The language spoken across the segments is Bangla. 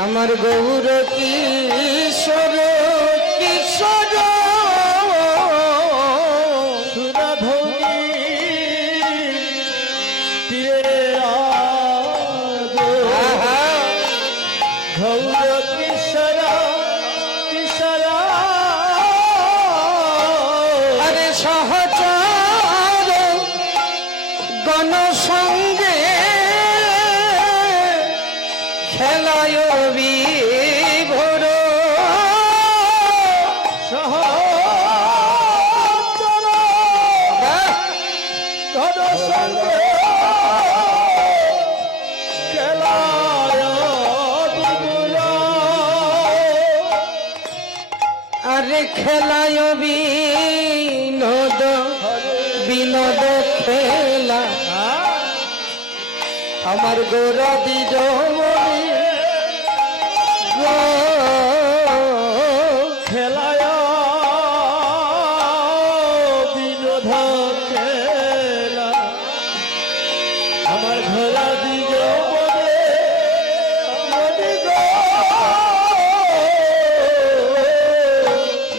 আমার গৌর কিশোর কিশোর সুরাধনী তীরে আজ গৌর কিশোর কিশোর আরে সহচর গণসঙ্গে খেলায় বিভোর সহচর গণসঙ্গে খেলায় বিপুল আরে খেলায় বিনোদ বিনোদ খেলা আমার গোরা দিজ খেলায় বিনোদ খেলা আমার ঘোরা দিজ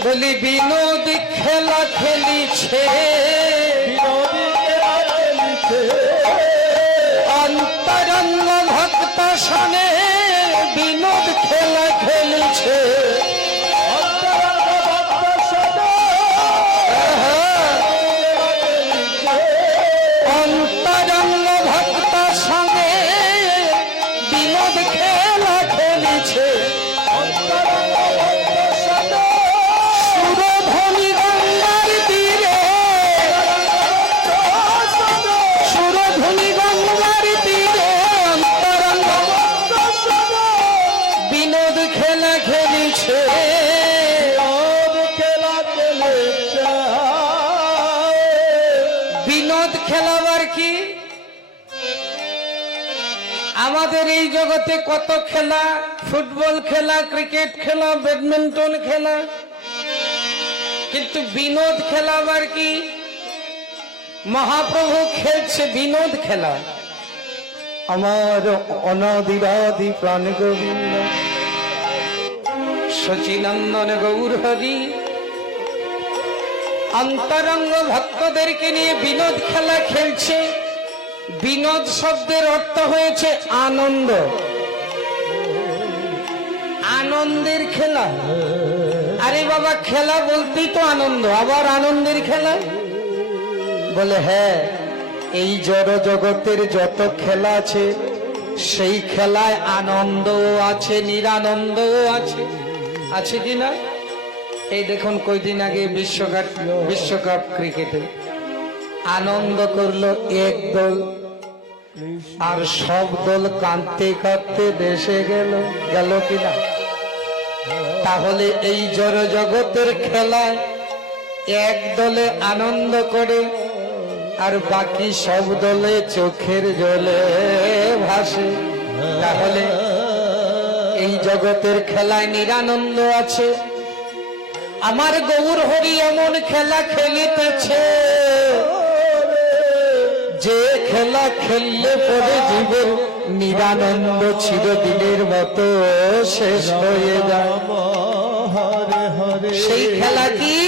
বলি বিনোদ খেলা খেলিছে বিনোদী খেলা খেলিছে অন্তরঙ্গ ভক্ত সনে বিনোদ খেলা খেলিছে অন্তরঙ্গ ভক্ত সদা অন্তরঙ্গ ভক্ত সঙ্গে বিনোদ খেলা খেলিছে অন্তরঙ্গ ভক্ত সদা সুরধ্বনি গঙ্গার তীরে সুরধ্বনি গঙ্গার তীরে অন্তরঙ্গ ভক্ত সদা বিনোদ খেলা খেলিছে বিনোদ খেলা খেলিছে বিনোদ খেলাবার কি আমাদের এই জগতে কত খেলা ফুটবল খেলা ক্রিকেট খেলা ব্যাডমিন্টন খেলা কিন্তু বিনোদ খেলাবার কি মহাপ্রভু খেলছে বিনোদ খেলা আমার অনাদিরাদি প্রাণ গোবিন্দ সচিনন্দন গৌর হরি অন্তরঙ্গ ভক্তদেরকে নিয়ে বিনোদ খেলা খেলছে বিনোদ শব্দের অর্থ হয়েছে আনন্দ আনন্দের খেলা আরে বাবা খেলা বলতেই তো আনন্দ আবার আনন্দের খেলা বলে হ্যাঁ এই জড় জগতের যত খেলা আছে সেই খেলায় আনন্দও আছে নিরানন্দও আছে আছে কি না এই দেখুন কয়দিন আগে বিশ্বকাপ ক্রিকেটে আনন্দ করলো এক দল আর সব দল কাঁদতে কাঁদতে দেশে গেল কিনা তাহলে এই জড় জগতের খেলায় এক দলে আনন্দ করে আর বাকি সব দলে চোখের জলে ভাসে তাহলে এই জগতের খেলায় নিরানন্দ আছে আমার গৌর হরি এমন খেলা খেলিতেছে যে খেলা খেললে পরে জীবের নিরানন্দ চিরদিনের মতো শেষ হয়ে যায় হরে হরে সেই খেলা কি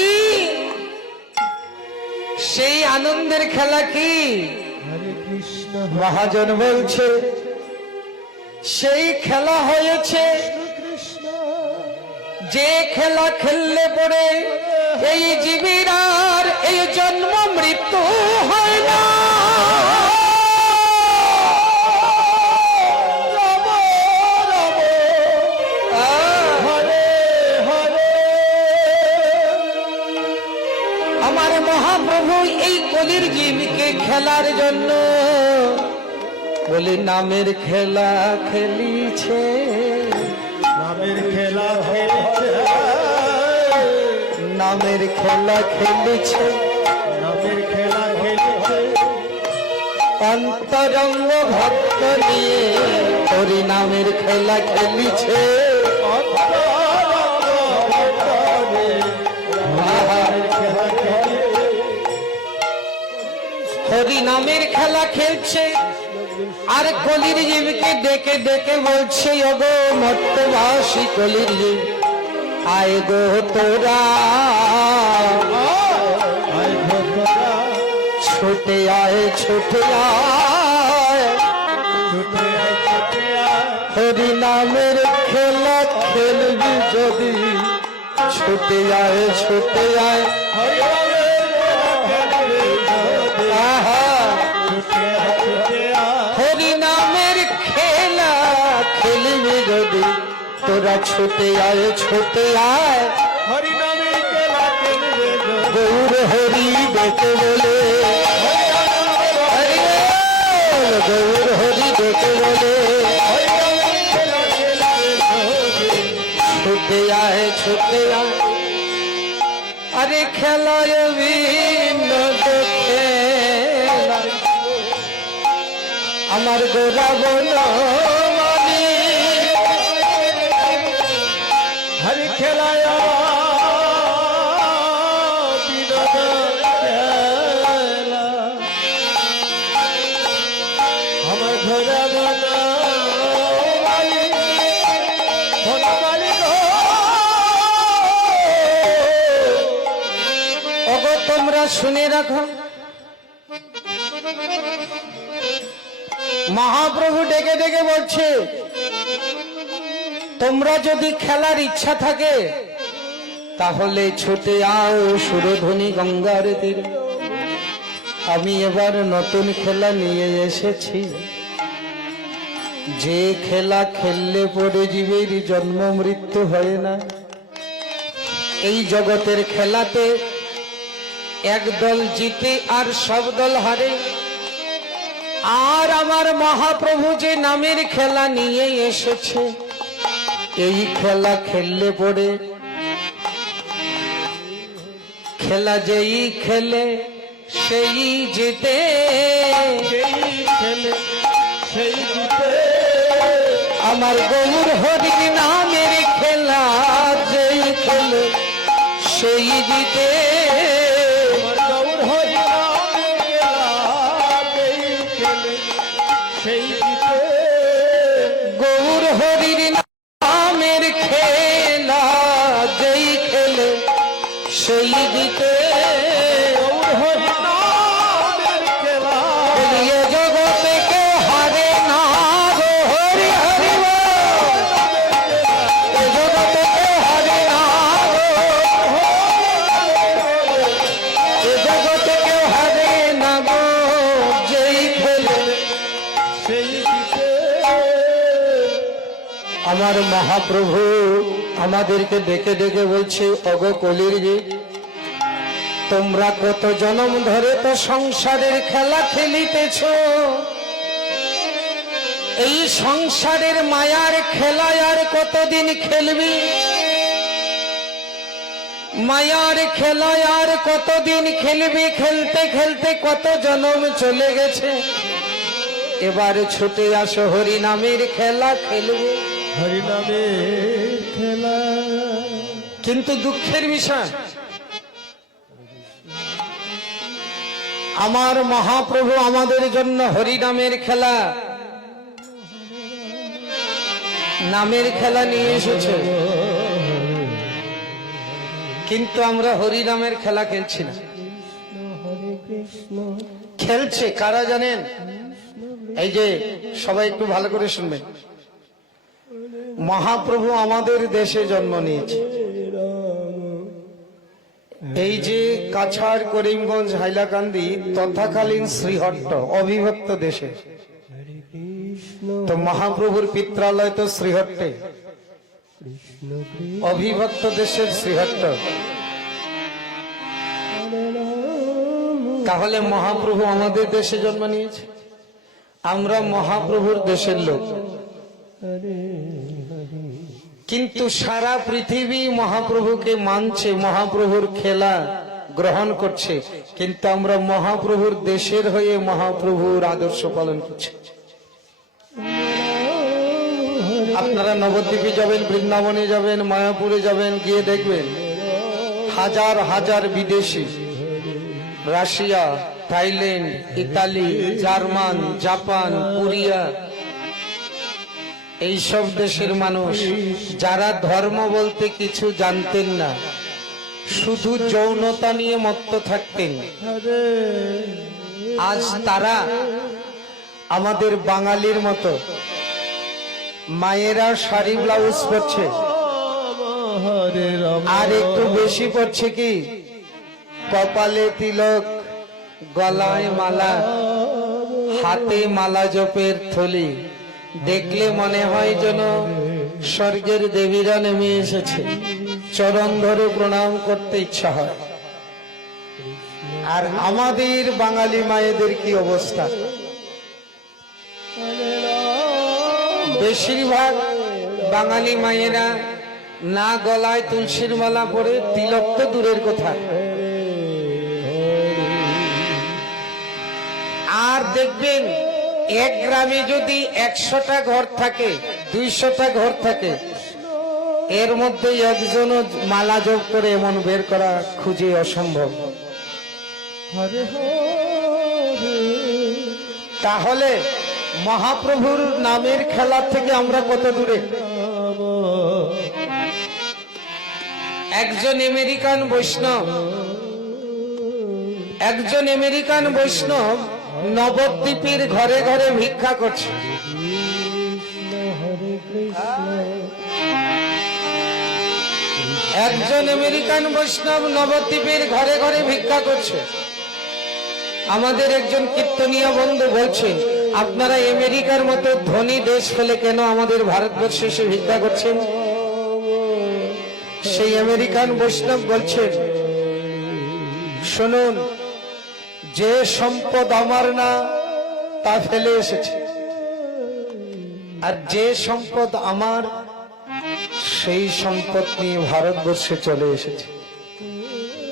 সেই আনন্দের খেলা কি হরে কৃষ্ণ মহাজন বলছে সেই খেলা হয়েছে কৃষ্ণ যে খেলা খেললে পরে এই জীবের আর এই জন্ম মৃত্যু হয় না রব রব হরে হরে আমার মহাপ্রভু এই কলির জীবকে খেলার জন্য বলে নামের খেলা খেলিছে নামের খেলা খেলছে নামের খেলা খেলিছে নামের খেলা খেলছে অন্তরঙ্গ ভক্ত নিয়ে হরি নামের খেলা খেলিছে অন্তরঙ্গ ভক্ত নিয়ে হরি নামের খেলা খেলছে আর কলির জীবকে ডেকে ডেকে বলছে ওগো মর্তবাসী কলির জীব আয় গো তোরা আয় ভোতরা ছুটে আয় ছুটে আয় ছুটে আয় ছুটে আয় হরি নামের খেলা খেলবি যদি ছুটে আয় ছুটে আয় হরি আহা ছুটে আয় ছুটে আয় হরি নামের খেলা খেলবি যদি তোরা ছুটে আয় ছুটে আয় হরি নামের খেলা খেলবে গৌর হরি ডেকে বলে হরি বল, গৌর হরি ডেকে বলে ছুটে আয় ছুটে আয় আরে খেলায় বিনোদ খেলা আমার গোরা বনমালী হরি খেলায় বিনোদ খেলা আমার ঘোরা বনমালী বনমালী গো ওগো তোমরা শুনে রাখো মহাপ্রভু ডেকে ডেকে বলছে তোমরা যদি খেলার ইচ্ছা থাকে তাহলে ছুটে আও সুরধ্বনি গঙ্গার তীরে আমি এবার নতুন খেলা নিয়ে এসেছি যে খেলা খেললে পরে জীবের জন্ম মৃত্যু হয় না এই জগতের খেলাতে এক দল জিতে আর সব দল হারে আর আমার মহাপ্রভু যে নামের খেলা নিয়ে এসেছে এই খেলা খেললে পরে খেলা যেই খেলে সেই জিতে সেই খেলে সেই জিতে আমার গৌর হরি নামের খেলা যেই খেলে সেই জিতে আমার গৌর হরি নামের খেলা যেই খেলে সেই জিতে গৌর হরির নামের খেলা যেই খেলে সেই জিতে গৌর হরি নামের খেলা বলিয়ে জগতে কে হারে না গো হরি হরি বল। এ জগতে কে হারে না গো এ জগতে কে হারে না গো যেই খেলে সেই জিতে আমার মহাপ্রভু আমাদেরকে ডেকে ডেকে বলছে অগো কলির যে তোমরা কত জনম ধরে তো সংসারের খেলা খেলিতেছ এই সংসারের মায়ার খেলায় আর কতদিন খেলবি মায়ার খেলায় আর কতদিন খেলবি খেলতে খেলতে কত জনম চলে গেছে এবার ছুটে আসো হরি নামের খেলা খেলবে হরি নামের খেলা কিন্তু দুঃখের বিষয় আমার মহাপ্রভু আমাদের জন্য হরি নামের খেলা নামের খেলা নিয়ে এসেছে কিন্তু আমরা হরি নামের খেলা খেলছি না হরে কৃষ্ণ খেলছে কারা জানেন এই যে সবাই একটু ভালো করে শুনবেন মহাপ্রভু আমাদের দেশে জন্ম নিয়েছে এই যে কাছাড় করিমগঞ্জ হাইলাকান্দি তথাকালীন শ্রীহট্ট অবিভক্ত দেশে হরে কৃষ্ণ তো মহাপ্রভুর পিত্রালয় তো শ্রীহট্টে কৃষ্ণ কৃষ্ণ অবিভক্ত দেশের শ্রীহট্ট তাহলে মহাপ্রভু আমাদের দেশে জন্ম নিয়েছে আমরা মহাপ্রভুর দেশের লোক হরে হরে কিন্তু সারা পৃথিবী মহাপ্রভুকে মানছে মহাপ্রভুর খেলা গ্রহণ করছে কিন্তু আমরা মহাপ্রভুর দেশের হয়ে মহাপ্রভুর আদর্শ পালন করছি আপনারা নবদ্বীপে যাবেন বৃন্দাবনে যাবেন মায়াপুরে যাবেন গিয়ে দেখবেন হাজার হাজার বিদেশি Russia Thailand, Italy, German, Japan, Korea, এইসব দেশের মানুষ যারা ধর্ম বলতে কিছু জানতেন না, শুধু যৌনতা নিয়ে মত্ত থাকতেন, আজ তারা আমাদের বাঙালির মতো মায়েরা শাড়ি ব্লাউজ পরছে, হরে রাম আর একটু বেশি পড়ছে কি কপালে তিলক, গলায় মালা, হাতে মালা জপের থলি। দেখলে মনে হয় যেন স্বর্গের দেবীরা নেমে এসেছে, চরণ ধরে প্রণাম করতে ইচ্ছা হয়। আর আমাদের বাঙালি মায়েদের কি অবস্থা? বেশিরভাগ বাঙালি মায়েরা না গলায় তুলসীর মালা পরে, তিলক তো দূরের কথা। আর দেখবেন এক গ্রামে যদি 100টা ঘর থাকে, 200টা ঘর থাকে, এর মধ্যে একজনও মালা জপ করে এমন বের করা খুঁজে অসম্ভব। হরে হরে তাহলে মহাপ্রভুর নামের খেলা থেকে আমরা কত দূরে? একজন আমেরিকান বৈষ্ণব নবদ্বীপের ঘরে ঘরে ভিক্ষা করছে। একজন আমেরিকান বৈষ্ণব নবদ্বীপের ঘরে ঘরে ভিক্ষা করছে। আমাদের একজন কীর্তনীয় বন্ধু বলছেন, আপনারা আমেরিকার মতো ধনী দেশ ফেলে কেন আমাদের ভারতবর্ষে এসে ভিক্ষা করছেন? সেই আমেরিকান বৈষ্ণব বলছেন, শুনুন, যে সম্পদ আমার না তা ফেলে এসেছে, আর যে সম্পদ আমার সেই সম্পদ নিয়ে ভারতবর্ষে চলে এসেছে।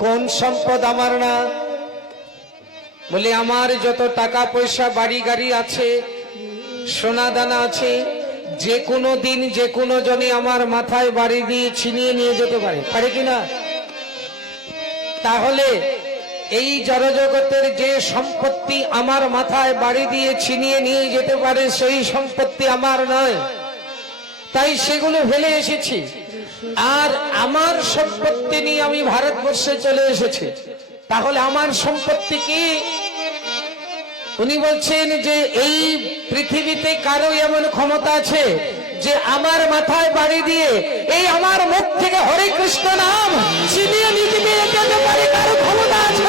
কোন সম্পদ আমার না? বলে আমার যত টাকা পয়সা, বাড়ি গাড়ি আছে, সোনা দানা আছে, যে কোনো দিন যে কোনো জনে আমার মাথায় বাড়ি দিয়ে ছিনিয়ে নিয়ে যেতে পারে কিনা? তাহলে এই জড়জগতের যে সম্পত্তি আমার মাথায় বাড়ি দিয়ে ছিনিয়ে নিয়ে যেতে পারে, সেই সম্পত্তি আমার নয়, তাই সেগুলো ফেলে এসেছি। আর আমার সম্পত্তি নিয়ে আমি ভারতবর্ষে চলে এসেছি। তাহলে আমার সম্পত্তি কি? উনি বলছেন যে এই পৃথিবীতে কারো এমন ক্ষমতা আছে যে আমার মাথায় বাড়ি দিয়ে এই আমার মুখ থেকে হরে কৃষ্ণ নাম ছিনিয়ে নিতে যেতে পারে? কারো ক্ষমতা আছে?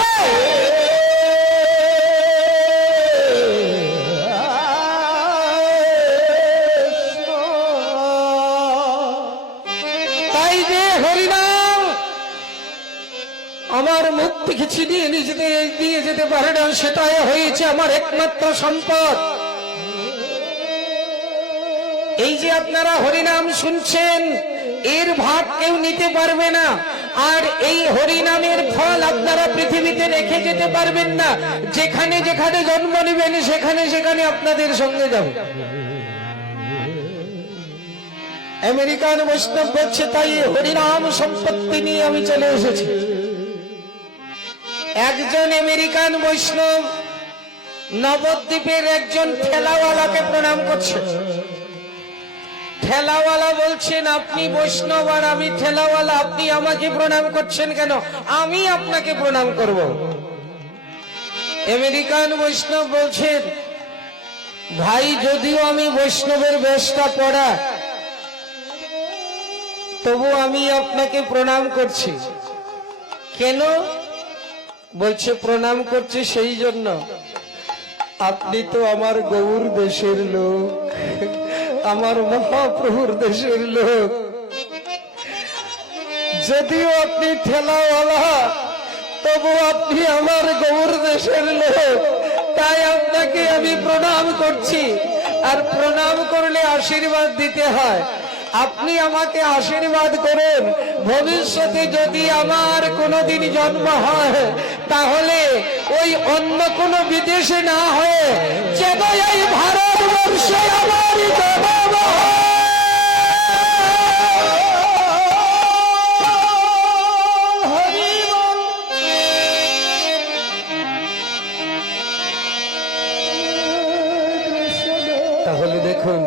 তাই যে হরিনাম আমার মুখ থেকে ছিনিয়ে নিয়ে যেতে পারে না, সেটাই হয়েছে আমার একমাত্র সম্পদ। এই যে আপনারা হরিনাম শুনছেন, এর ভাগ কেউ নিতে পারবে না, আর এই হরিনামের ফল আপনারা পৃথিবীতে রেখে যেতে পারবেন না। যেখানে যেখানে জন্ম নেবেন সেখানে সেখানে আপনাদের সঙ্গে যাবে। আমেরিকান বৈষ্ণব বলছে, তাই হরিনাম সম্পত্তি নিয়ে আমি চলে এসেছি। একজন আমেরিকান বৈষ্ণব নবদ্বীপের একজন ঠেলাওয়ালাকে প্রণাম করছে। ঠেলাওয়ালা বলছেন, আপনি বৈষ্ণব আর আমি ঠেলাওয়ালা, আপনি আমাকে প্রণাম করছেন কেন? আমি আপনাকে প্রণাম করব। আমেরিকান বৈষ্ণব বলছেন, ভাই, যদিও আমি বৈষ্ণবের বেশটা পড়া, তবু আমি আপনাকে প্রণাম করছি। কেন? বলছে, প্রণাম করছি সেই জন্য, আপনি তো আমার গৌর দেশের লোক, আমার মহাপ্রভুর দেশের লোক। যদিও আপনি ঠেলাওয়ালা, তবু আপনি আমার গৌর দেশের লোক, তাই আপনাকে আমি প্রণাম করছি। আর প্রণাম করলে আশীর্বাদ দিতে হয়। আপনি আমাকে আশীর্বাদ করেন, ভবিষ্যতে যদি আমার কোনোদিন জন্ম হয়, তাহলে ওই অন্য কোনো বিদেশে না হয়ে যেন এই ভারতবর্ষে আমার জন্ম হয়। তাহলে দেখুন,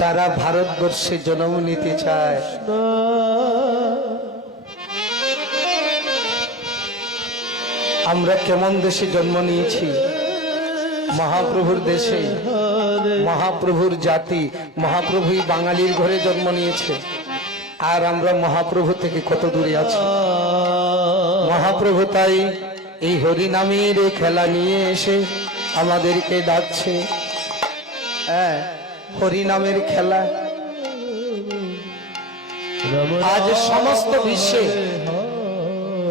তারা ভারতবর্ষে জন্ম নিতে চায়, আমরা কেমন দেশে জন্ম নিয়েছি? মহাপ্রভুর দেশে, মহাপ্রভুর জাতি, মহাপ্রভুই বাঙালির ঘরে জন্ম নিয়েছে। আর আমরা মহাপ্রভু থেকে কত দূরে আছি। মহাপ্রভু তাই এই হরিনামের খেলা নিয়ে এসে আমাদেরকে ডাকছে। হ্যাঁ, হরিনামের খেলা আজ সমস্ত বিশ্বে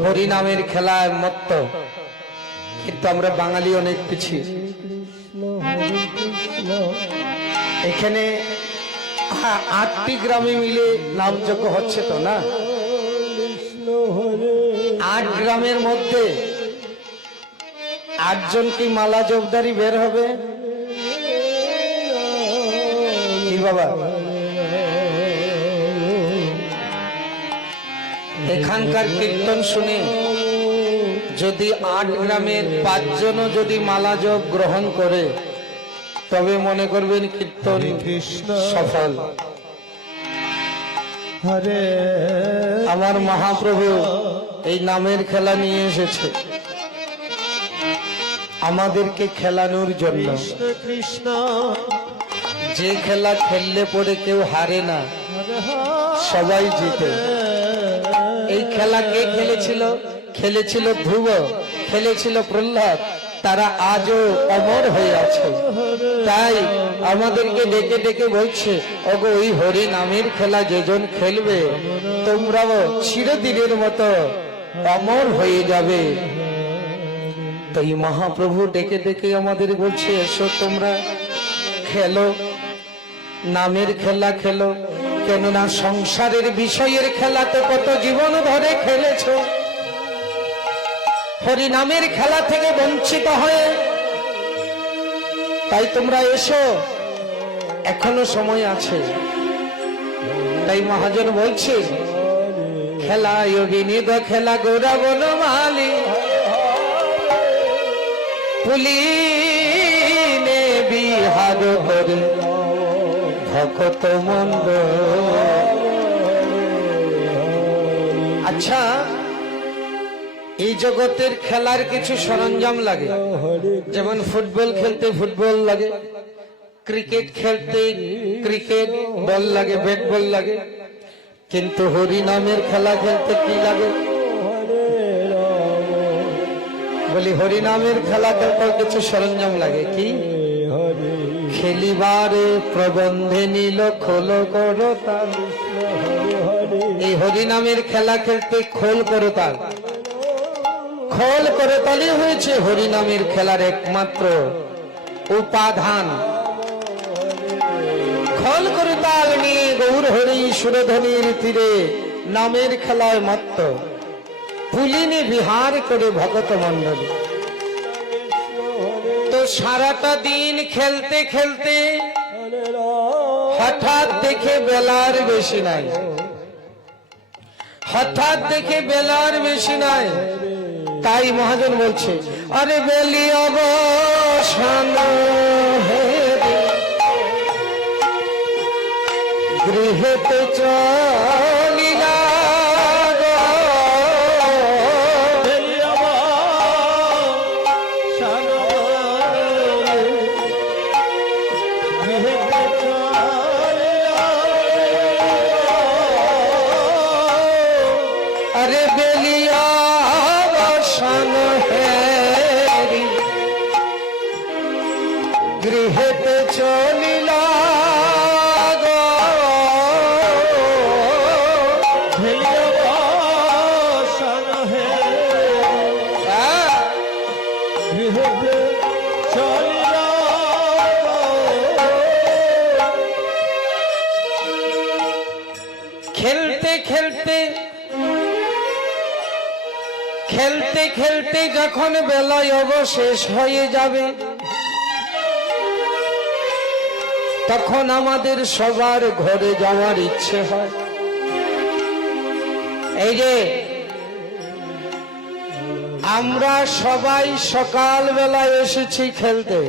হরিনামের খেলায় মত্ত, কিন্তু আমরা বাঙালি অনেক পিছিয়ে। এখানে 8টি গ্রামে মিলে নামযজ্ঞ হচ্ছে তো না? 8 গ্রামের মধ্যে 8 জন কি মালা জবদারি বের হবে? কি বাবা? এখানকার কীর্তন শুনে যদি 8 গ্রামের 5 জনও যদি মালা জপ গ্রহণ করে, তবে মনে করবেন কীর্তন সফল। হরে আমার মহাপ্রভু এই নামের খেলা নিয়ে এসেছে আমাদেরকে খেলানোর জন্য। কৃষ্ণ যে খেলা খেললে পরে কেউ হারে না, সবাই জিতে। এই খেলা কে খেলেছিল? খেলেছিল ধ্রুব, খেলেছিল প্রহ্লাদ, তারা আজও অমর হয়ে আছে। তাই আমাদেরকে ডেকে ডেকে বলছে, ওগো ওই হরি নামের খেলা যেজন খেলবে, তোমরাও চিরদিনের মতো অমর হয়ে যাবে। তাই মহাপ্রভু ডেকে ডেকে আমাদের বলছে, এসো তোমরা খেলো, নামের খেলা খেলো। কেননা সংসারের বিষয়ের খেলা তো কত জীবন ধরে খেলেছো, হরি নামের খেলা থেকে বঞ্চিত হয়ে। তাই তোমরা এসো, এখনো সময় আছে। তাই মহাজন বলছে, খেলা যোগিনী গো খেলা গোরা বনমালী, পুলিনে বিহার করে ভকত মন্দ। আচ্ছা, এই জগতের খেলার কিছু সরঞ্জাম লাগে, যেমন ফুটবল খেলতে ফুটবল লাগে, ক্রিকেট খেলতে ক্রিকেট বল লাগে, ব্যাট বল লাগে। কিন্তু হরি নামের খেলা খেলতে কি লাগে? বলি হরি নামের খেলা খেলতে কিছু সরঞ্জাম লাগে। কি? খেলিবারে প্রবন্ধে নীল খোল করো তাল। এই হরি নামের খেলা খেলতে খোল করো তাল। খোল করে তালি হয়েছে হরি নামের খেলার একমাত্র উপাদান। খোল করে তাল নিয়ে গৌর হরি সুরধ্বনির তীরে নামের খেলায় মত্ত, পুলিনে বিহার করে ভকত মন্ডলী। তো সারাটা দিন খেলতে খেলতে হঠাৎ দেখে বেলার বেশি নাই, হঠাৎ দেখে বেলার বেশি নাই। তাই মহাজন বলছে, আরে বেলি অবসান গৃহেতে চলিলা, আরে বেলিয়া বসান হেরি গৃহেতে চলিলা গো, বেলিয়া বসান হেরি গৃহেতে চলিলা। খেলতে খেলতে খেলতে খেলতে যখন বেলায় অবশেষ হয়ে যাবে, তখন আমাদের সবার ঘরে যাওয়ার ইচ্ছে হয়। এই যে আমরা সবাই সকালবেলা এসেছি খেলতে,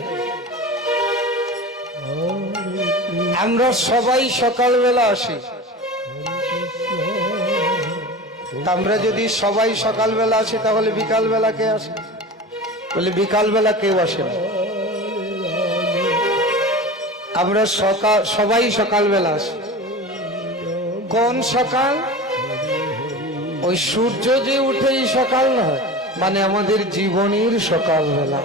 আমরা সবাই সকালবেলা আসি। আমরা যদি সবাই সকালবেলা আসি তাহলে বিকালবেলা কে আসে? বলে বিকালবেলা কেউ আসে না। আমরা সবাই সকালবেলা আসি। কোন সকাল? ওই সূর্য যে উঠেই সকাল নয়, মানে আমাদের জীবনের সকালবেলা।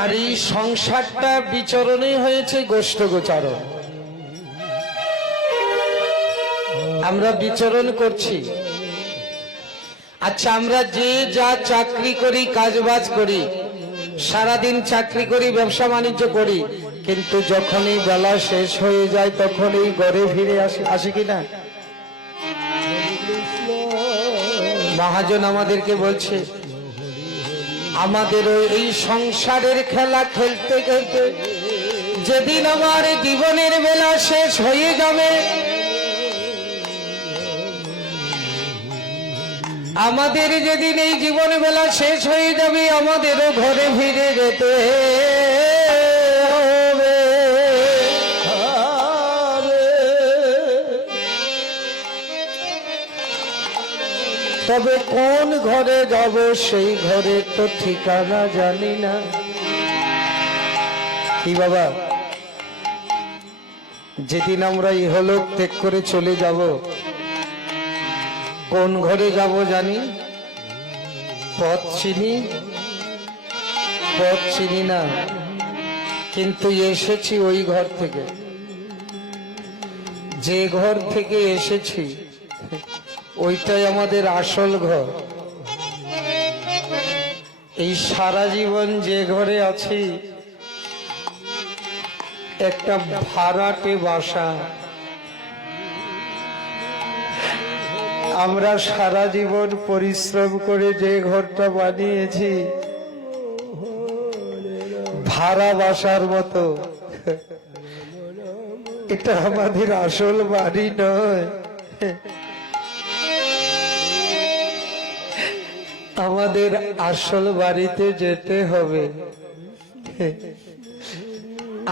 আর এই সংসারটা বিচরণে হয়েছে গোষ্ঠ গোচারণ। আমরা বিচরণ করছি। আচ্ছা, আমরা যে যা চাকরি করি, কাজবাজ করি, সারাদিন চাকরি করি, ব্যবসা বাণিজ্য করি, কিন্তু যখনই বেলা শেষ হয়ে যায় তখনই ঘরে ফিরে আসি কিনা? মহাজন আমাদেরকে বলছে, আমাদের এই সংসারের খেলা খেলতে খেলতে যেদিন আমার জীবনের বেলা শেষ হয়ে যাবে, আমাদের যেদিন এই জীবন বেলা শেষ হয়ে যাবে, আমাদেরও ঘরে ফিরে যেতে হবে। তবে কোন ঘরে যাব সেই ঘরে তো ঠিকানা জানি না। কি বাবা, যেদিন আমরা ইহলোক ত্যাগ করে চলে যাব, কোন ঘরে যাব জানি? পথ চিনি না, কিন্তু এসেছি ওই ঘর থেকে। যে ঘর থেকে এসেছি ওইটাই আমাদের আসল ঘর। এই সারা জীবন যে ঘরে আছি একটা ভাড়াটে বাসা। আমরা সারা জীবন পরিশ্রম করে যে ঘরটা বানিয়েছি ভাড়া বাসার মতো, এটা আমাদের আসল বাড়ি নয়। আমাদের আসল বাড়িতে যেতে হবে।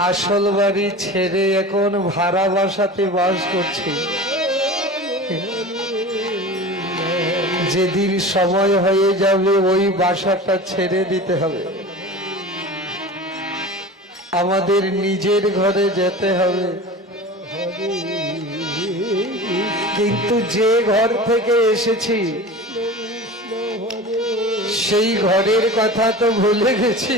আসল বাড়ি ছেড়ে এখন ভাড়া বাসাতে বাস করছি। যেদিন সময় হয়ে যাবে ওই বাসাটা ছেড়ে দিতে হবে, আমাদের নিজের ঘরে যেতে হবে। কিন্তু যে ঘর থেকে এসেছি সেই ঘরের কথা তো ভুলে গেছি।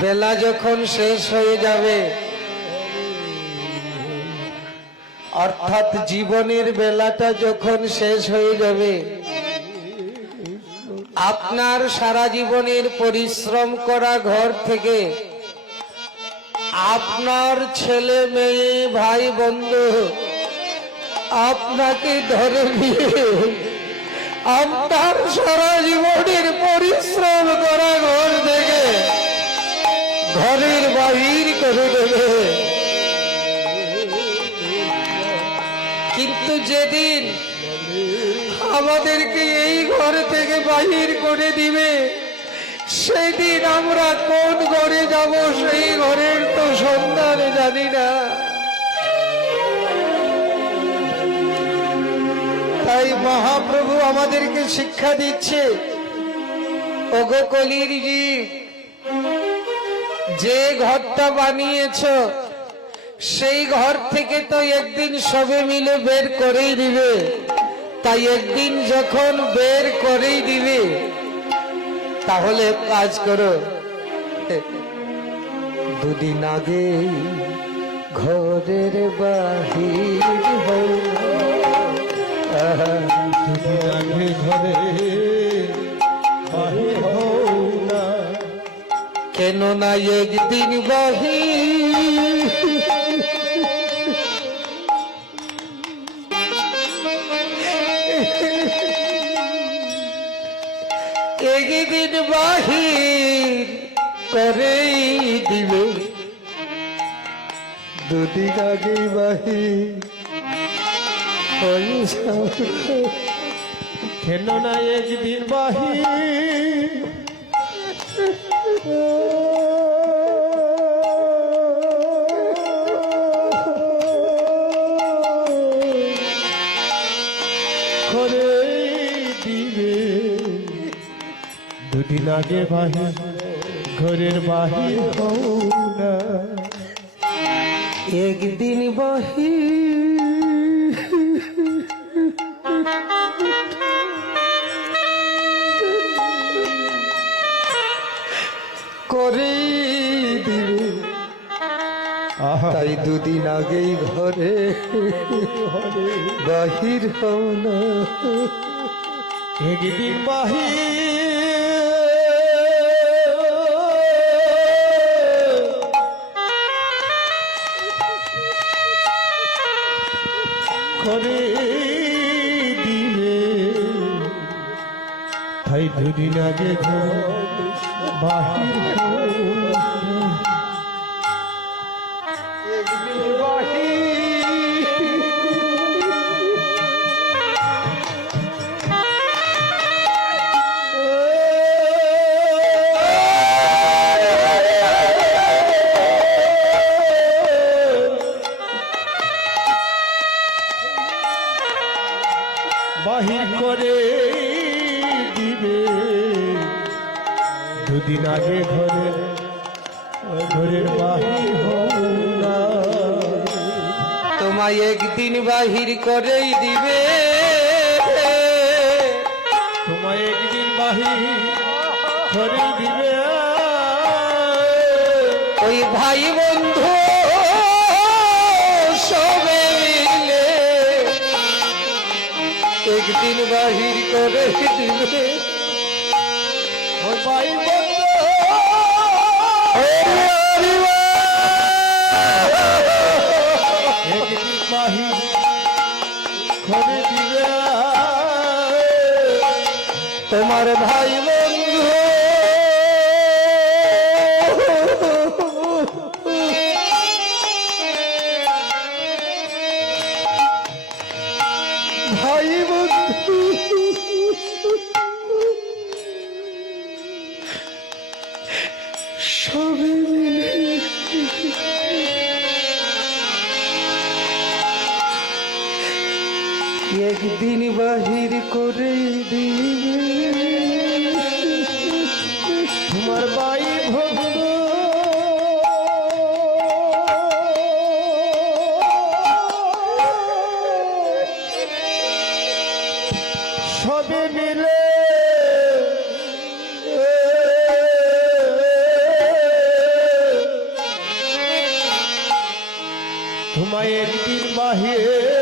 বেলা যখন শেষ হয়ে যাবে, অর্থাৎ জীবনের বেলাটা যখন শেষ হয়ে যাবে, আপনার সারা জীবনের পরিশ্রম করা ঘর থেকে আপনার ছেলে মেয়ে ভাই বন্ধু আপনাকে ধরে নিয়ে আপনার সারা জীবনের পরিশ্রম করা ঘর থেকে ঘরের বাহির করে দেবে। কিন্তু যেদিন আমাদেরকে এই ঘর থেকে বাহির করে দিবে, সেদিন আমরা কোন ঘরে যাব সেই ঘরের তো সন্ধান জানি না। তাই মহাপ্রভু আমাদেরকে শিক্ষা দিচ্ছে, ওগো কলির জীব, যে ঘরটা বানিয়েছ সেই ঘর থেকে তো একদিন সবে মিলে বের করেই দিবে। তাই একদিন যখন বের করেই দিবে, তাহলে কাজ করো, দুদিন আগে ঘরের বাহির হও, দুদিন আগে ঘরে বাহির হও না, কেননা একদিন বাহির একদিন বাহির করেই দিবে। দুদিন আগেই বাহির কেন না একদিন বাহির করে দিবে দুদিন আগে বাহির ঘরের বাহির হও না একদিন বাহি করে দিবে তাই দুদিন আগেই ঘরে বাহির হও না একদিন বাহির করে দিলে তাই দুদিন আগে ঘর বাহির একদিন বাহি বাহির করে দিবে দুদিন আগে ঘরের বাহির হও না তোমায় একদিন বাহির করেই দিবে তোমায় একদিন বাহির করে দিবে ওই ভাই বন্ধু সবে মিলে একদিন বাহির করে দিবে ওই ভাই বন্ধু একদিন বাহির করে দিবে তোমার ভাই বন্ধু ভাই বন্ধু সবে মিলে একদিন বাহির করে দিবে তোমার ভাই ভক্ত সবে মিলে তোমায় একদিন বাহিরে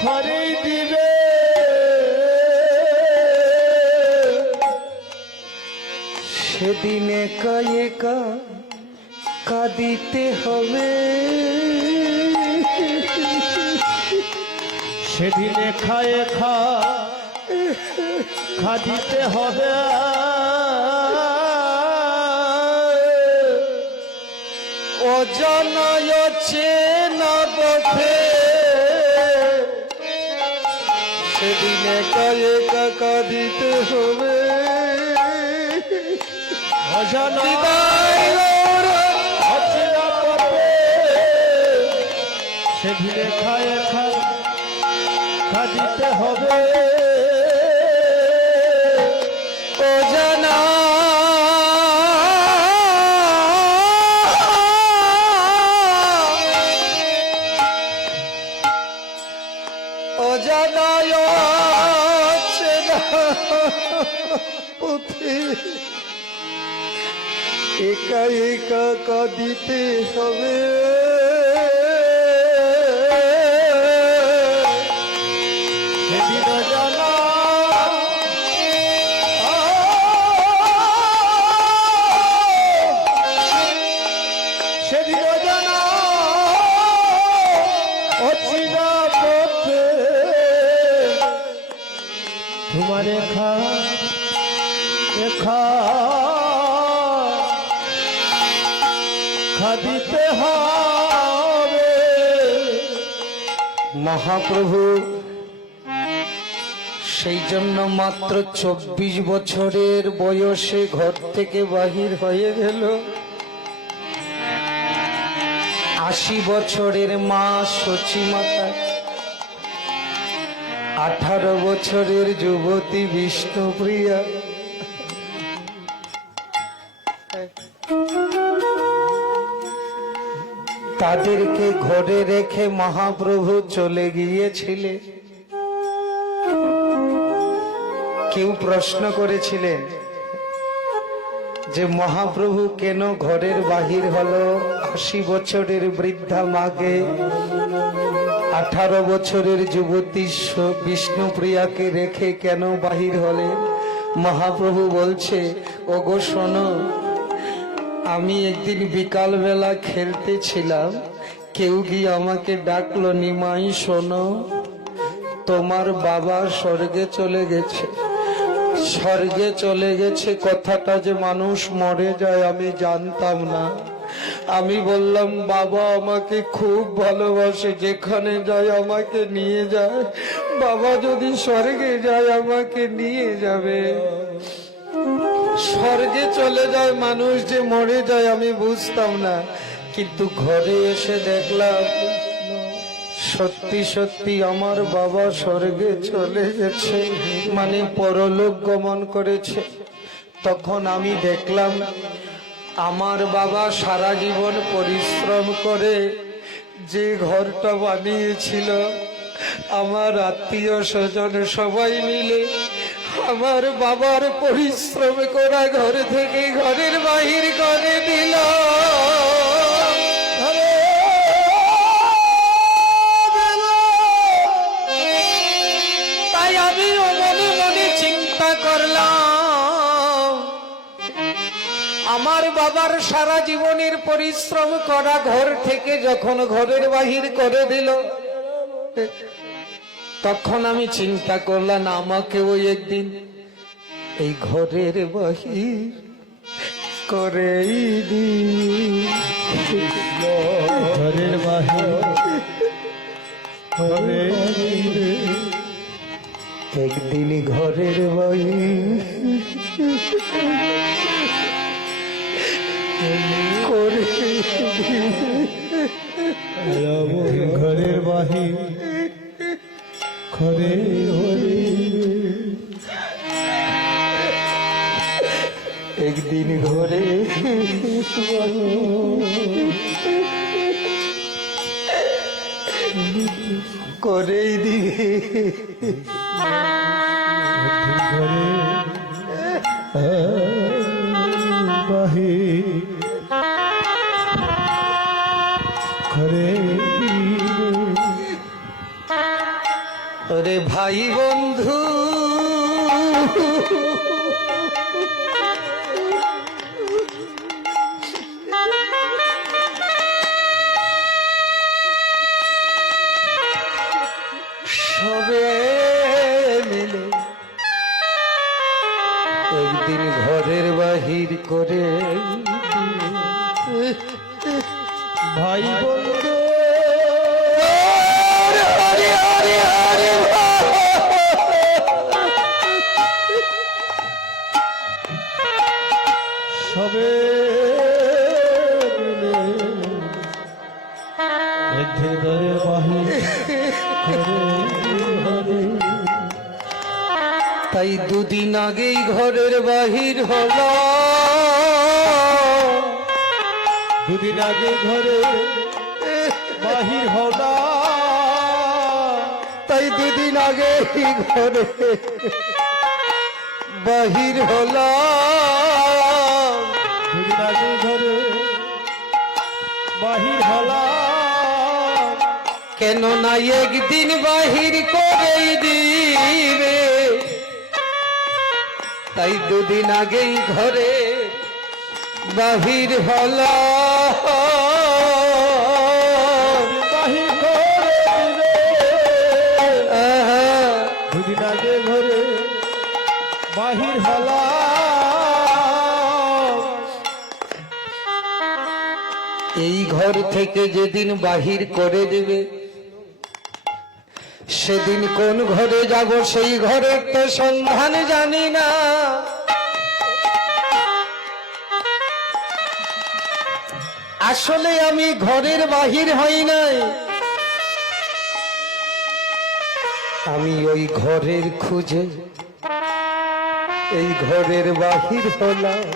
ঘরে দিবে সেদিন একা একা কাঁদিতে হবে সেদিনে খায়ে খাদিতে হবে অজানায় চেনা পথে সেদিন একা একা কাঁদিতে হবে অজানা অচেনা পথে সেদিনে খায়ে খাদিতে হবে অজানা অজানায় চেনা পথে একা একা কাঁদিতে হবে সেদিন অজানা সেদিন অজানা অচিনা পথে তোমার মহাপ্রভু সেই জন্য মাত্র 24 বছরের বয়সে ঘর থেকে বাহির হয়ে গেল। 80 বছরের মা সচিমাতা, 18 বছরের যুবতী বিষ্ণুপ্রিয়া, তাদেরকে ঘরে রেখে মহাপ্রভু চলে গিয়েছিলেন। কেউ প্রশ্ন করেছিলেন যে মহাপ্রভু কেন ঘরের বাহির হলো? 80 বছরের বৃদ্ধা মাকে, 18 বছরের যুবতী বিষ্ণুপ্রিয়াকে রেখে কেন বাহির হলেন? মহাপ্রভু বলছে, ওগো শোনো, আমি একদিন বিকাল বেলা খেলতেছিলাম, কেউ গিয়ে আমাকে ডাকলো, নিমাই শোনো, তোমার বাবা স্বর্গে চলে গেছে। স্বর্গে চলে গেছে কথাটা যে মানুষ মরে যায় আমি জানতাম না। আমি বললাম, বাবা আমাকে খুব ভালোবাসে, যেখানে যায় আমাকে নিয়ে যায়। বাবা যদি স্বর্গে যায় আমাকে নিয়ে যাবে। স্বর্গে চলে যায় মানুষ যে মরে যায় আমি বুঝতাম না, কিন্তু ঘরে এসে দেখলাম সত্যি সত্যি আমার বাবা স্বর্গে চলে গেছে, মানে পরলোক গমন করেছে। তখন আমি দেখলাম আমার বাবা সারা জীবন পরিশ্রম করে যে ঘরটা বানিয়েছিল, আমার আত্মীয় স্বজন সবাই মিলে আমার বাবার পরিশ্রম করা ঘর থেকে ঘরের বাহির করে দিল। তাই আমি মনে মনে চিন্তা করলাম, আমার বাবার সারা জীবনের পরিশ্রম করা ঘর থেকে যখন ঘরের বাহির করে দিল, তখন আমি চিন্তা করলাম আমাকে ওই একদিন এই ঘরের বাহির করেই দি। ঘরের বাহির করে একদিন ঘরের বাহির করে ঘরের বাহির করে একদিন ঘরে করেই দিবে। বাহির করে ওরে ভাই বন্ধু, সবে মিলে একদিন ঘরের বাহির করে ভাই বন্ধু সবে মিলে একদিন ঘরের বাহির করে। তাই দুদিন আগেই ঘরের বাহির হলো, দুদিন আগে ঘরে বাহির হলা, তাই দুদিন আগে ঘরে বাহির হলো। দুদিন আগে ঘরে বাহির হলা, কেন না একদিন বাহির করেই দিবে, তাই দুদিন আগেই ঘরে বাহির হলো। বাহির করে দিবে। দুদিন আগে ঘরে বাহির হলা, এই ঘর থেকে যেদিন বাহির করে দেবে সেদিন কোন ঘরে যাব সেই ঘরের তো সন্ধান জানি না। আসলে আমি ঘরের বাহির হই নাই, আমি ওই ঘরের খুঁজে এই ঘরের বাহির হলাম।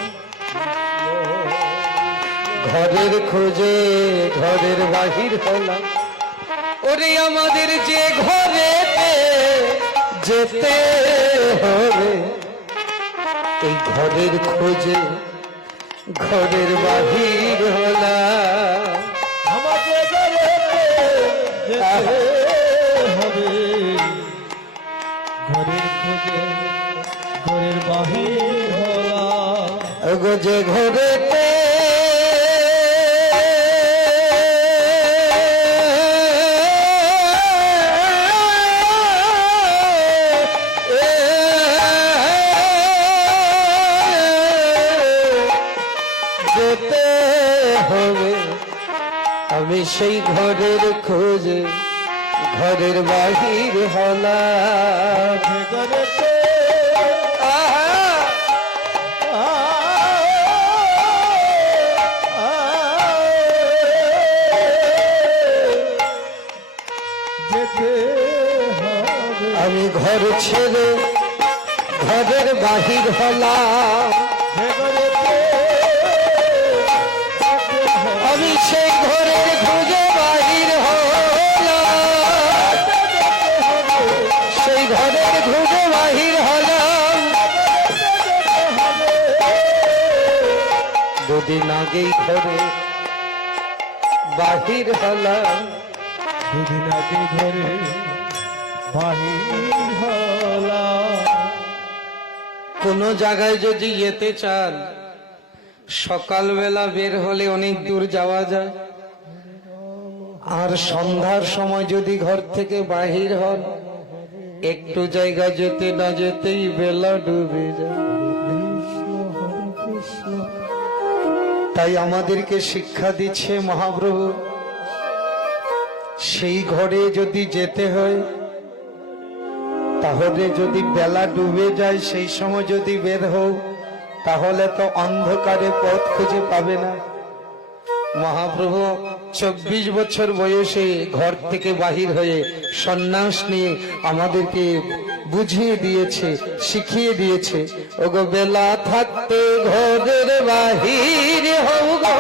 ঘরের খোঁজে ঘরের বাহির হলাম। ওরে আমাদের যে ঘরেতে যেতে হবে, এই ঘরের খোঁজে ঘরের বাহির হলাম। আমাদের ঘরেতে যেতে হবে, ঘরের খোঁজে ঘরের বাহির হলাম। ওগো যে ঘরেতে যেতে হবে, আমি সেই ঘরের খোঁজে ঘরের বাহির হলাম। ঘরেতে যেতে হবে, আমি ঘর ছেড়ে ঘরের বাহির হলাম। আমি সেই ঘরের খুঁজে বাহির হলাম, সেই ঘরের খুঁজে বাহির হলাম। দুদিন আগেই ঘরে বাহির হলাম। দুদিন আগে ঘরে বাহির হলাম। কোন জায়গায় যদি যেতে চান, সকালবেলা বের হলে অনেক দূর যাওয়া যায়, আর সন্ধ্যার সময় যদি ঘর থেকে বাহির হন, একটু জায়গা যেতে না যেতেই বেলা ডুবে যায়। তাই আমাদেরকে শিক্ষা দিচ্ছে মহাপ্রভু, সেই ঘরে যদি যেতে হয়, তাহলে যদি বেলা ডুবে যায় সেই সময় যদি বের হও, তাহলে তো অন্ধকারে পথ খুঁজে পাবে না। মহাপ্রভু 24 বছর বয়সে ঘর থেকে বাহির হয়ে সন্ন্যাস নিয়ে আমাদেরকে বুঝিয়ে দিয়েছে, শিখিয়ে দিয়েছে। ওগো বেলা থাকতে ঘরের বাহির হও গো,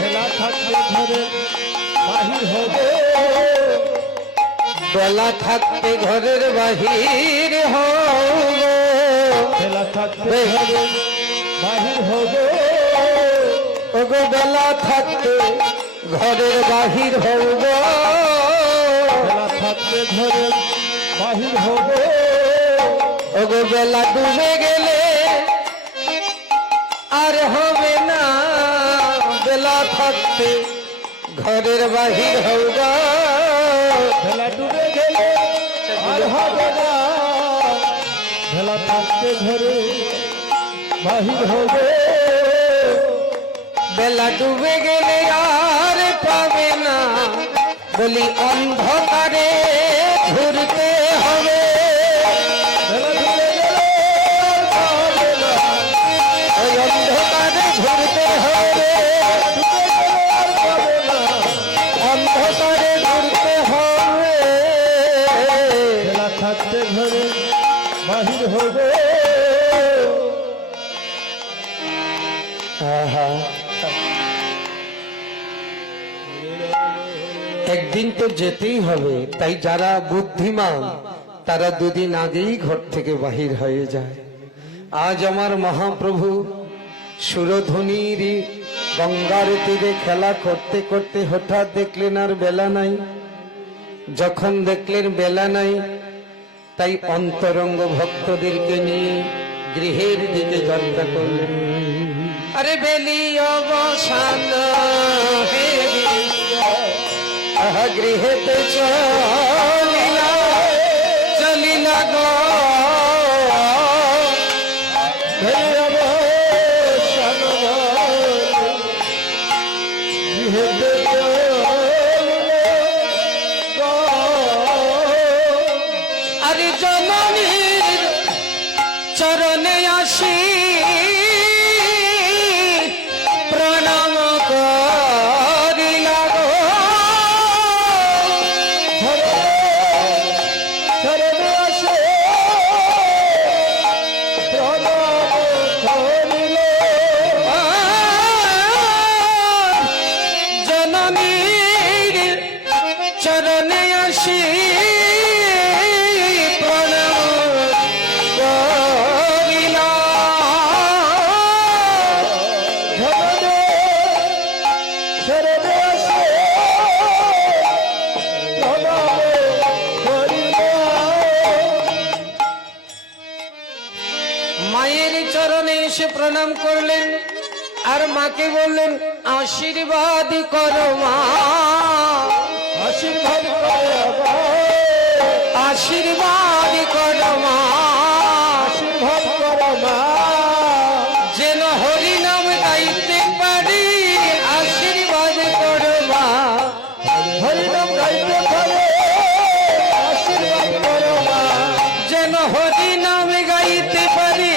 বেলা থাকতে ঘরে বাহির হবে, বেলা থাকতে ঘরের বাহির হও গো, বেলা থাকতে ঘরে বাহির হবে, ওগো বেলা থাকতে ঘরের বাহির হও গো, বেলা থাকতে ঘরে বাহির হবে, ওগো বেলা ডুবে গেলে আর হবে না, বেলা থাকতে ঘরের বাহির হও গো। বেলা ডুবে গেলে আর হবে না, বেলা থাকতে ঘরে বাহির হবে, বেলা ডুবে গেলে আর পাবে না, বলি অন্ধকারে ঘুরতে হবে। বেলা ডুবে গেলে আর পাবে না, ওই অন্ধকারে ঘুরতে হবে, ডুবে গেলে আর পাবে না, অন্ধকারে ঘুরতে হবে। বেলা থাকতে ঘরে বাহির হবে। আহা, একদিন তো যেতেই হবে, তাই যারা বুদ্ধিমান তারা দুদিন আগেই ঘর থেকে বাহির হয়ে যায়। আজ আমার মহাপ্রভু সুরধ্বনির গঙ্গার তীরে খেলা করতে করতে হঠাৎ দেখলেন আর বেলা নাই। যখন দেখলেন বেলা নাই, তাই অন্তরঙ্গ ভক্তদেরকে নিয়ে গৃহের দিকে যাত্রা করলেন। আরে বেলি অবসান হে আহা গৃহেতে চলিলা চলিলা গো, বেলি অবসান গৃহেতে চলিল গো। চরণে আসি প্রণাম মায়ের চরণে এসে প্রণাম করলেন আর মাকে বললেন আশীর্বাদ করো মা, আশীর্বাদ করো মা, আশীর্বাদ করো মা, আশীর্বাদ করো মা, যেন হরি নাম গাইতে পারি, আশীর্বাদ করো মা, হরি নাম গাইতে পারে, আশীর্বাদ করো মা, যেন হরি নাম গাইতে পারি,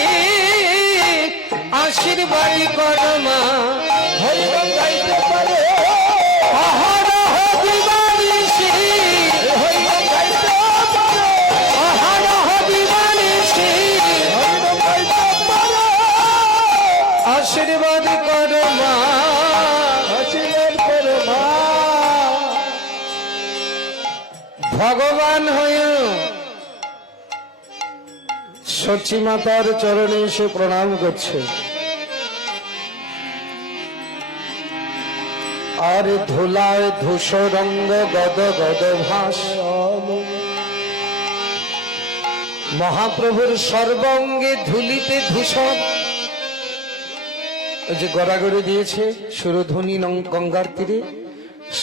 আশীর্বাদ করো মা, হরি নাম গাইতে পারে, অহরহ দিবানিশি, হরি নাম গাইতে পারে, অহরহ দিবানিশি, হরি নাম গাইতে পারে, আশীর্বাদ করো মা। আশীর্বাদ করো মা। ভগবান হয়ে সচী মাতার চরণে এসে প্রণাম করছে আর ধুলায় ধূসরঙ্গ গদ গদ ভাস, মহাপ্রভুর সর্বঙ্গে ধুলিতে ধূসর, ওই যে গড়াগড়ি দিয়েছে সুরধ্বনি গঙ্গার তীরে,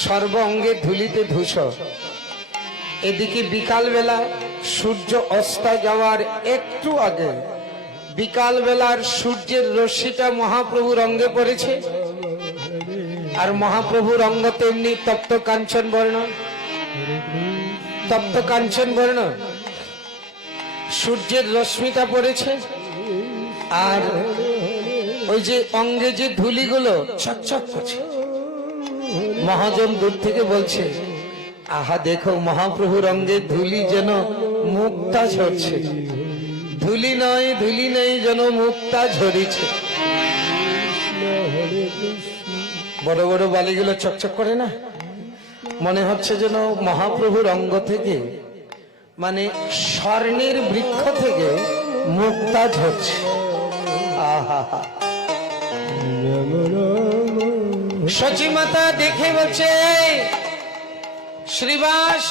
সর্বঙ্গে ধুলিতে ধূসর। এদিকে বিকালবেলা সূর্য অস্ত যাওয়ার একটু আগে বিকালবেলার সূর্যের রশ্মিটা মহাপ্রভুর অঙ্গে পড়েছে আর মহাপ্রভুর অঙ্গ তেমনি তপ্ত কাঞ্চন বর্ণ, তপ্ত কাঞ্চন বর্ণ, সূর্যের রশ্মিটা পড়েছে আর ওই যে অঙ্গে যে ধুলিগুলো চকচক করছে। মহাজন দূর থেকে বলছে আহা দেখো মহাপ্রভুর অঙ্গে ধুলি যেন মুক্তা ঝরছে, ধুলি নয় ধুলি নেই যেন মুক্তা ঝরিছে। বড় বড় বালিগুলো চকচক করে না, মনে হচ্ছে যেন মহাপ্রভুর অঙ্গ থেকে মানে স্বর্ণের বৃক্ষ থেকে মুক্তা ঝরছে। আহা সচী মাতা দেখে বলছে এই শ্রীবাস,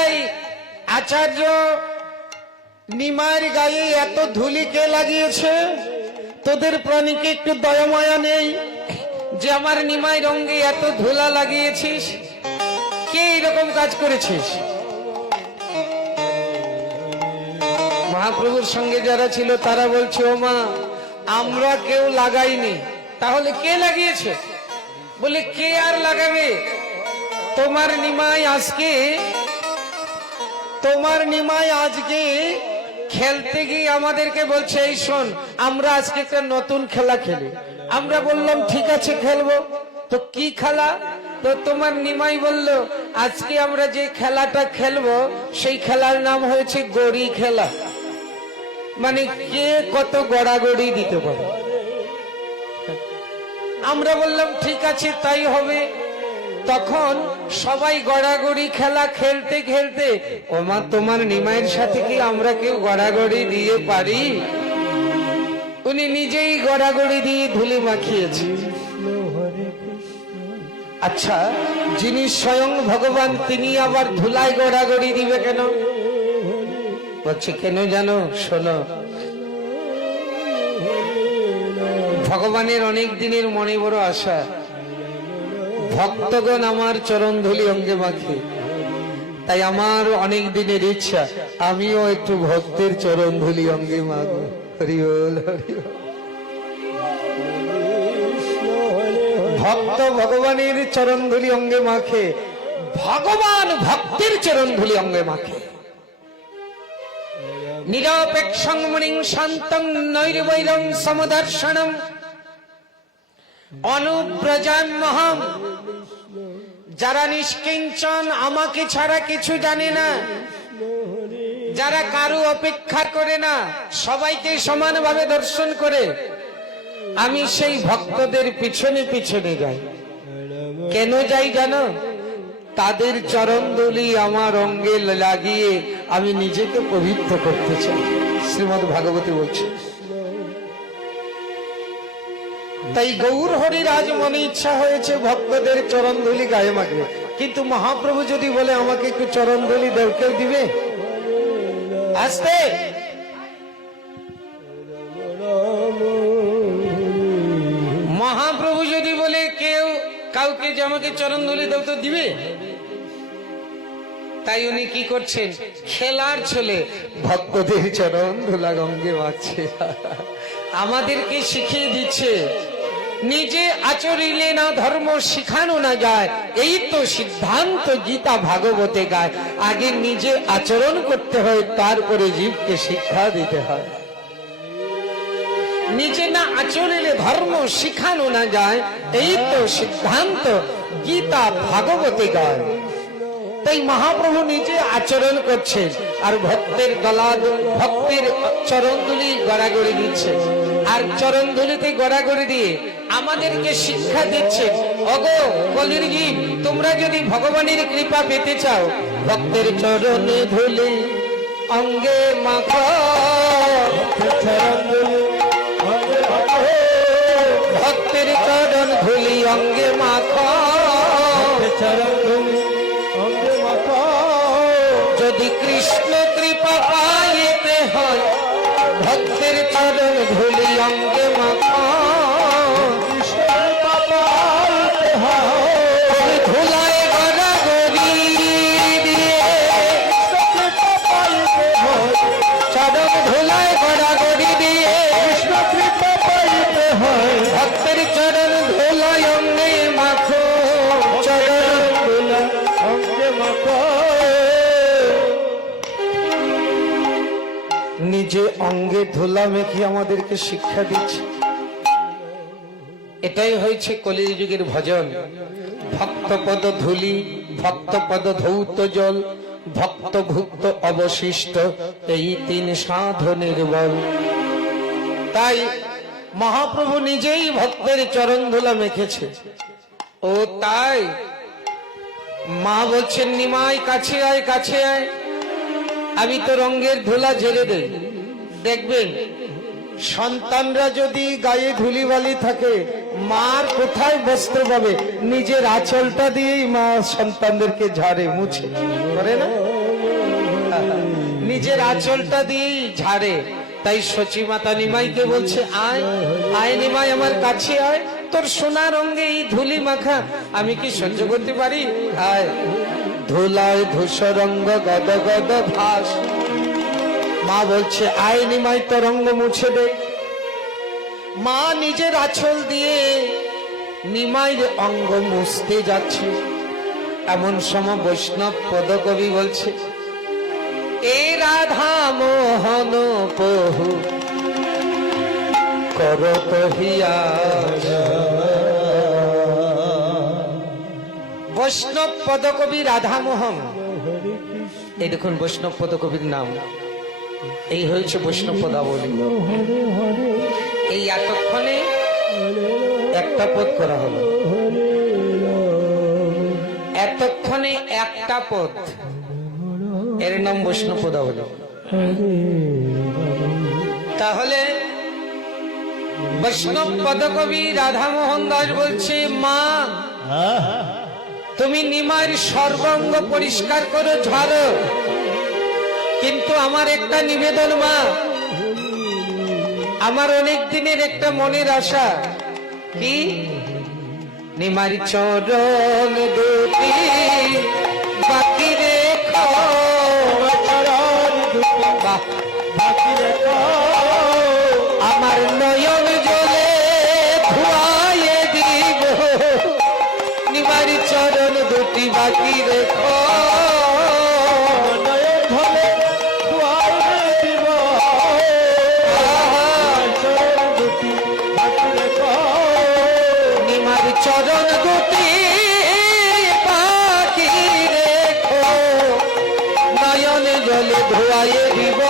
এই আচার্য নিমায়ের গায়ে এত ধুলি কে লাগিয়েছে? তোদের প্রাণীকে একটু দয়ামায়া নেই যে আমার নিমাই রঙ্গে এত ধুলা লাগিয়েছিস? কে এরকম কাজ করেছিস? মহাপ্রভুর সঙ্গে যারা ছিল তারা বলছে ও মা আমরা কেউ লাগাইনি। তাহলে কে লাগিয়েছে? বলে কে আর লাগাবে? তোমার নিমাই আজকে খেলতে গিয়ে আমাদেরকে বলছে এই শোন আমরা আজকে একটা নতুন খেলা খেলি। আমরা বললাম ঠিক আছে খেলবো। তো কি খেলা? তো তোমার নিমাই বলল আজকে আমরা যে খেলাটা খেলবো সেই খেলার নাম হয়েছে গড়ি খেলা, মানে কে কত গড়াগড়ি দিতে পারে। আমরা বললাম ঠিক আছে তাই হবে। তখন সবাই গড়াগড়ি খেলা খেলতে খেলতে ওমা তোমার নিমাইয়ের সাথে কি আমরা কেউ গড়াগড়ি দিয়ে পারি? উনি নিজেই গড়াগড়ি দিয়ে ধুলি মাখিয়েছে। আচ্ছা যিনি স্বয়ং ভগবান তিনি আবার ধুলায় গড়াগড়ি দিবে কেন? বলছে কেন জানো? শোনো, ভগবানের অনেক দিনের মনে বড় আশা ভক্তগণ আমার চরণ ধুলি অঙ্গে মাখে, তাই আমার অনেক দিনের ইচ্ছা আমিও একটু ভক্তের চরণ ধুলি অঙ্গে মাখবো। হরি বল হরি বল। ভক্ত ভগবানের চরণ ধুলি অঙ্গে মাখে, ভগবান ভক্তের চরণ ধুলি অঙ্গে মাখে। নিরপেক্ষং মুনিং শান্তং নৈর্বৈরং সমদর্শনম অনুব্রজান্মহম। যারা নিষ্কিঞ্চন, আমাকে ছাড়া কিছু জানে না, যারা কারো অপেক্ষা করে না, সবাইকে সমানভাবে দর্শন করে, আমি সেই ভক্তদের পিছনে পিছনে যাই। কেন যাই জানো? তাদের চরণধুলি আমার অঙ্গে লাগিয়ে আমি নিজেকে পবিত্র করতে চাই। শ্রীমদ্ ভাগবতী বলছে। তাই গৌর হরির আজ মনে ইচ্ছা হয়েছে ভক্তদের চরণধুলি গায়ে মাখবে, কিন্তু মহাপ্রভু যদি বলে আমাকে একটু চরণধুলি দেও, কেউ দিবে? আসতে মহাপ্রভু যদি বলে কেউ কাউকে যে আমাকে চরণধুলি দাও, তো দিবে? তাই উনি কি করছেন? খেলার ছলে ভক্তদের চরণ ধুলা গঙ্গে মাখছে। আমাদেরকে শিখিয়ে দিচ্ছে, নিজে আচরিলে না ধর্ম শিখানো না যায়, এই তো সিদ্ধান্ত গীতা ভাগবতে গায়। আগে নিজে আচরণ করতে হয়, তারপরে জীবকে শিক্ষা দিতে হয়। নিজে না আচরিলে ধর্ম শিখানো না যায়, এই তো সিদ্ধান্ত গীতা ভাগবতে গায়। তাই মহাপ্রভু নিজে আচরণ করছেন আর ভক্তের ভক্তের চরণধুলি গড়াগড়ি দিচ্ছে, আর চরণধুলিতে গড়াগড়ি দিয়ে আমাদেরকে শিক্ষা দিচ্ছে, ওগো কলির জীব, তোমরা যদি ভগবানের কৃপা পেতে চাও, ভক্তের চরণে ধুলি অঙ্গে মাখো, ভক্তের চরণ ধুলি অঙ্গে মাখো, যদি কৃষ্ণ কৃপা পাইতে হয়, ভক্তের চরণ ধুলি অঙ্গে মাখো, ধুলায় গড়াগড়ি দিয়ে, চরণ ধুলায় গড়াগড়ি দিয়ে ভক্তের চরণ ধুলায় অঙ্গে মাখো, চরণ ধুলা অঙ্গে মাখো। নিজে অঙ্গে ধুলা মেখে আমাদেরকে শিক্ষা দিচ্ছে। এটাই হয়েছে কলির যুগের ভজন। ভক্তপদ ধুলি, ভক্তপদ ধৌত জল, ভক্ত ভুক্ত অবশিষ্ট, এই তিন সাধনের বল। তাই মহাপ্রভু নিজেই ভক্তের চরণ ধুলা মেখেছে। ও তাই মা বলছেন, নিমাই কাছে আয়, কাছে আয়, আমি তো রঙের ধুলা ঝেড়ে দেই। দেখবেন সন্তানরা যদি গায়ে ধুলিবালি থাকে, মার কোথায় বস্ত্র পাবে? নিজের আঁচলটা দিয়েই মা সন্তানদেরকে ঝাড়ে, মুছে, করে না? নিজের আঁচলটা দিয়েই ঝাড়ে। তাই সচী মাতা নিমাইকে বলছে, আয় আয় নিমাই, আমার কাছে আয়, তোর সোনার অঙ্গে এই ধুলি মাখা আমি কি সহ্য করতে পারি? আয়। ধুলায় ধূসরঙ্গ গদ গদ ভাস, মা বলছে আয় নিমাই, তোর অঙ্গ মুছে দে। মা নিজের আঁচল দিয়ে নিমাইয়ের অঙ্গ মুছতে যাচ্ছে। এমন সময় বৈষ্ণব পদকবি বলছে, এ রাধা মোহন পহু করত হিয়া। বৈষ্ণব পদকবি রাধামোহন, এই দেখুন বৈষ্ণব পদকবির নাম, এই হয়েছে বৈষ্ণব পদাবলী। এই এতক্ষণে একটা পদ করা হলো, এতক্ষণে একটা পদ, এর নাম বৈষ্ণব পদাবলী। তাহলে বৈষ্ণব পদকবি রাধামোহন দাস বলছে, মা তুমি নিমার সর্বাঙ্গ পরিষ্কার করো, ঝাড়ো, কিন্তু আমার একটা নিবেদন মা, আমার অনেক দিনের একটা মনের আশা, কি? নিমার চরণ দুটি বাকি রেখো, আমার নয়ন জলে ধুয়ায়ে দিব, নিমার চরণ দুটি বাকি রেখো, নিমার চরণ দুটি বাকি রেখো, নয়ন জলে ধুয়ায়ে দিব,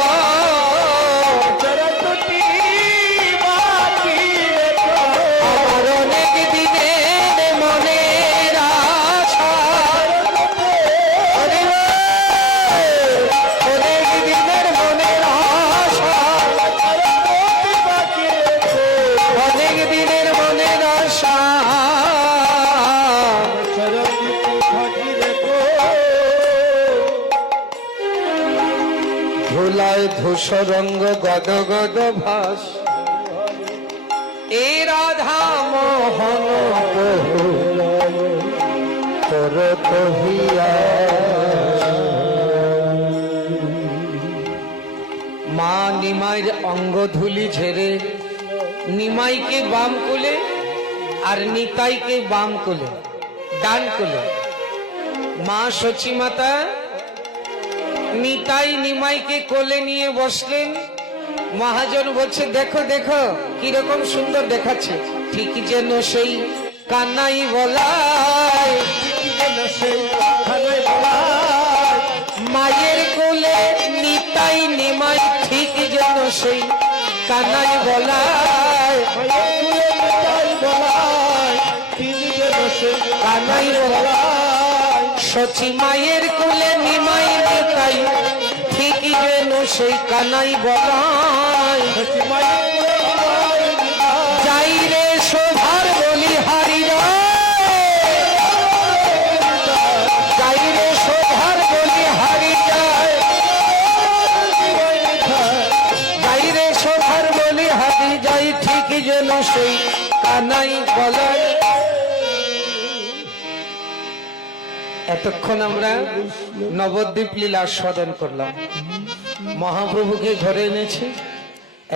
ধুলায় ধূসরঙ্গ গদ গদ ভাস এ রাধা মোহন প্রভু করত হিয়া। মা নিমাইয়ের অঙ্গ ধুলি ঝেড়ে নিমাইকে বাম কোলে আর নিতাইকে বাম কোলে ডান কোলে। মা সচী মাতা নিতাই নিমাইকে কোলে নিয়ে বসলেন। মহাজন বলছে দেখো দেখো কিরকম সুন্দর দেখাচ্ছে, ঠিক যেন সেই কানাই বলায়, মায়ের কোলে নিতাই নিমাই ঠিক যেন সেই কানাই বলায়, কানাই বলায়। সচী মায়ের কোলে নিমাই নিতাই ঠিক যেন সেই কানাই বলায়। যাই রে শোভার বলি হারি যাই রে শোভার বলি হারি যায়, যাই রে শোভার বলি হারি যাই ঠিক যেন সেই কানাই বলায়। এতক্ষণ আমরা নবদ্বীপ লীলা আস্বাদন করলাম, মহাপ্রভুকে ঘরে এনেছি।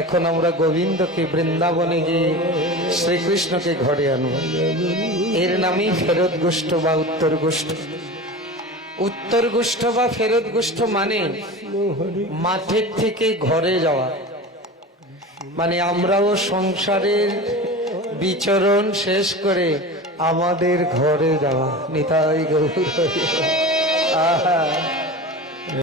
এখন আমরা গোবিন্দকে বৃন্দাবনে গিয়ে শ্রীকৃষ্ণকে ঘরে আনব। এর নামই ফেরত গোষ্ঠ বা উত্তর গোষ্ঠ। উত্তর গোষ্ঠ বা ফেরত গোষ্ঠ মানে মাঠের থেকে ঘরে যাওয়া, মানে আমরাও সংসারের বিচরণ শেষ করে আমাদের ঘরে যাওয়া। নিতাই গৌর। আহা